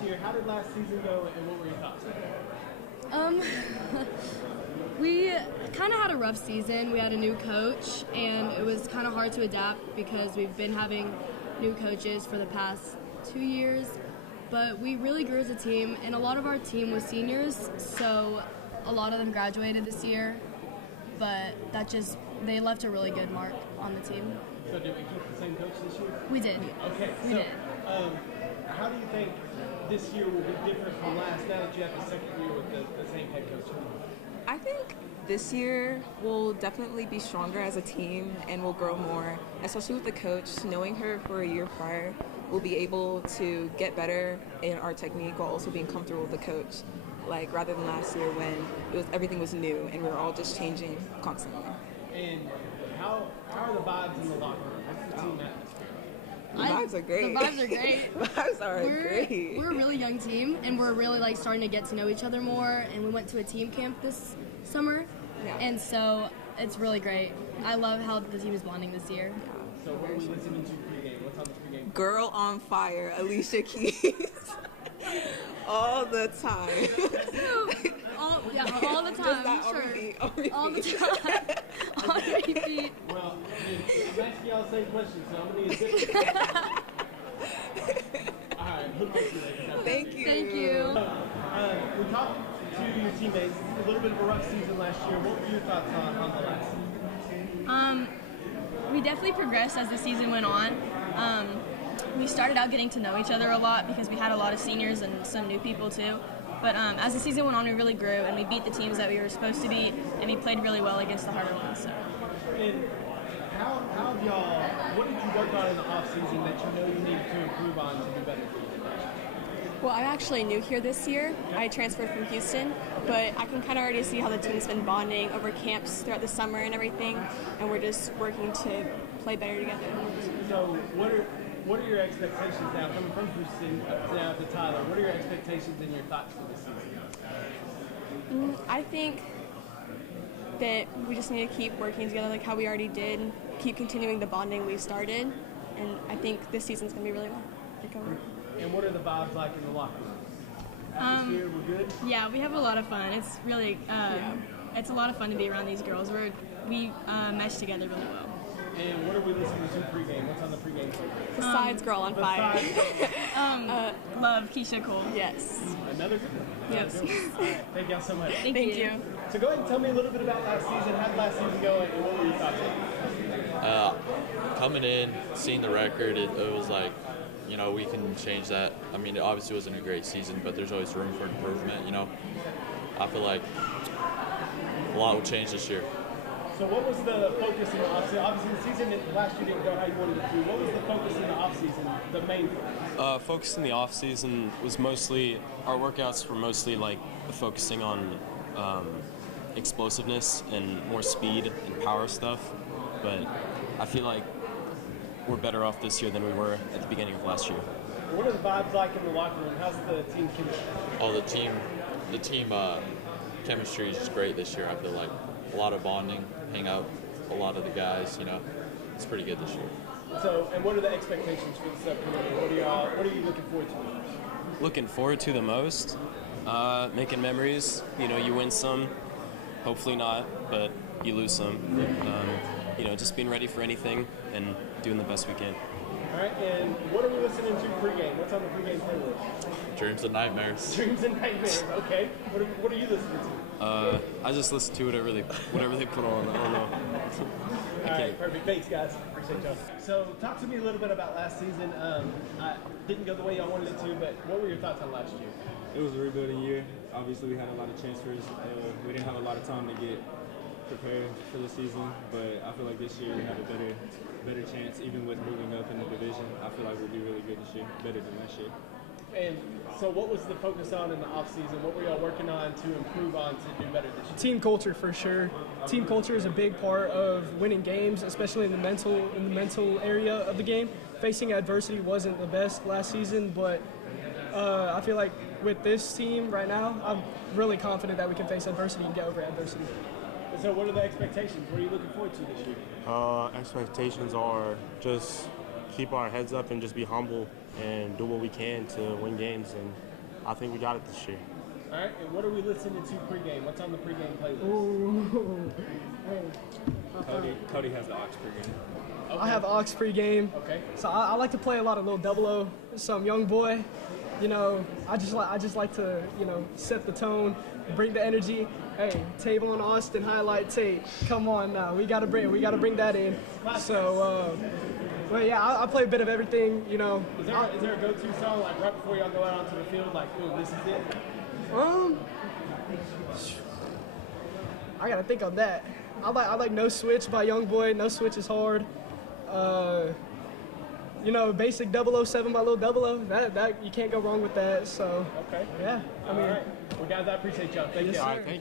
last year. How did last season go, and what were your thoughts? We kind of had a rough season. We had a new coach, and it was kind of hard to adapt because we've been having new coaches for the past 2 years. But we really grew as a team, and a lot of our team was seniors, so a lot of them graduated this year. But they left a really good mark on the team. So did we keep the same coach this year? We did. Okay. We did. How do you think this year will be different from last, now that you have the second year with the same head coach? I think this year we'll definitely be stronger as a team and we'll grow more, especially with the coach. Knowing her for a year prior, we'll be able to get better in our technique while also being comfortable with the coach. Like rather than last year when everything was new and we were all just changing constantly. And how are the vibes in the locker room? What's the team atmosphere? The vibes are great. The vibes are great. The vibes are great. We're a really young team, and we're really starting to get to know each other more. And we went to a team camp this summer, and so it's really great. I love how the team is bonding this year. Yeah. So what are we listening to pregame? What's on the pregame? Girl on Fire, Alicia Keys. All the time. all the time. Just that sure. on repeat. All the time. On repeat. Well, I'm asking y'all the same question, so I'm going to need a different All right, look at you later. Thank you. Thank you. We talked to your teammates. A little bit of a rough season last year. What were your thoughts on the last season? We definitely progressed as the season went on. We started out getting to know each other a lot because we had a lot of seniors and some new people too. But as the season went on, we really grew, and we beat the teams that we were supposed to beat, and we played really well against the harder ones. So. And how have y'all, what did you work on in the offseason that you know you need to improve on to do better? Well, I'm actually new here this year. I transferred from Houston, but I can kind of already see how the team's been bonding over camps throughout the summer and everything, and we're just working to play better together. So what are your expectations now, coming from Houston now to Tyler? What are your expectations and your thoughts for this season? I think that we just need to keep working together like how we already did, keep continuing the bonding we started, and I think this season's going to be really well. And what are the vibes like in the locker room? Atmosphere, we're good? Yeah, we have a lot of fun. It's really, it's a lot of fun to be around these girls. We mesh together really well. And what are we listening to pregame? What's on the pregame program? Besides Girl on Fire. Love Keisha Cole. Yes. Another good one. Yes. All right, thank y'all so much. Thank you. So go ahead and tell me a little bit about last season. How did last season go, and what were your thoughts? Coming in, seeing the record, it was like, we can change that. I mean, it obviously wasn't a great season, but there's always room for improvement, I feel like a lot will change this year. So what was the focus in the offseason? Obviously, the season last year didn't go how you wanted it to. What was the focus in the offseason, the main focus? Focus in the offseason was mostly, our workouts were mostly focusing on explosiveness and more speed and power stuff. But I feel like we're better off this year than we were at the beginning of last year. What are the vibes like in the locker room? How's the team chemistry? Oh, the team chemistry is just great this year. I feel like a lot of bonding, hang out, a lot of the guys. It's pretty good this year. So, and what are the expectations for this upcoming year? What are you looking forward to? Looking forward to the most, making memories. You win some, hopefully not, but you lose some. Just being ready for anything and doing the best we can. All right, and what are we listening to pregame? What's on the pregame playlist? Dreams and Nightmares. Dreams and Nightmares, okay. What are you listening to? I just listen to whatever they put on. I don't know. All right, perfect. Thanks, guys. Appreciate y'all. So, talk to me a little bit about last season. I didn't go the way y'all wanted it to, but what were your thoughts on last year? It was a rebuilding year. Obviously, we had a lot of transfers. We didn't have a lot of time to get prepared for the season, but I feel like this year we have a better chance, even with moving up in the division. I feel like we'll do really good this year, better than last year. And so what was the focus on in the offseason? What were y'all working on to improve on to do better this year? Team culture, for sure. Team culture is a big part of winning games, especially in the mental area of the game. Facing adversity wasn't the best last season, but I feel like with this team right now, I'm really confident that we can face adversity and get over adversity. So what are the expectations? What are you looking forward to this year? Expectations are just keep our heads up and just be humble and do what we can to win games, and I think we got it this year. All right, and what are we listening to pregame? What's on the pregame playlist? Ooh. Cody has the Ox pregame. I have Ox pregame. Okay. So I like to play a lot of Lil 00, some young boy. You know, I just like to, you know, set the tone, bring the energy. Hey, Table and Austin highlight tape. Come on now, we gotta bring that in. So, but yeah, I play a bit of everything. You know. Is there a go-to song like right before y'all go out onto the field, like, oh, this is it? I gotta think on that. I like No Switch by Young Boy. No Switch is hard. You know, basic 007 by Lil 00. That you can't go wrong with that. So Okay. yeah, I mean. All right. Well, guys, I appreciate y'all. Thank you. All right, thank you.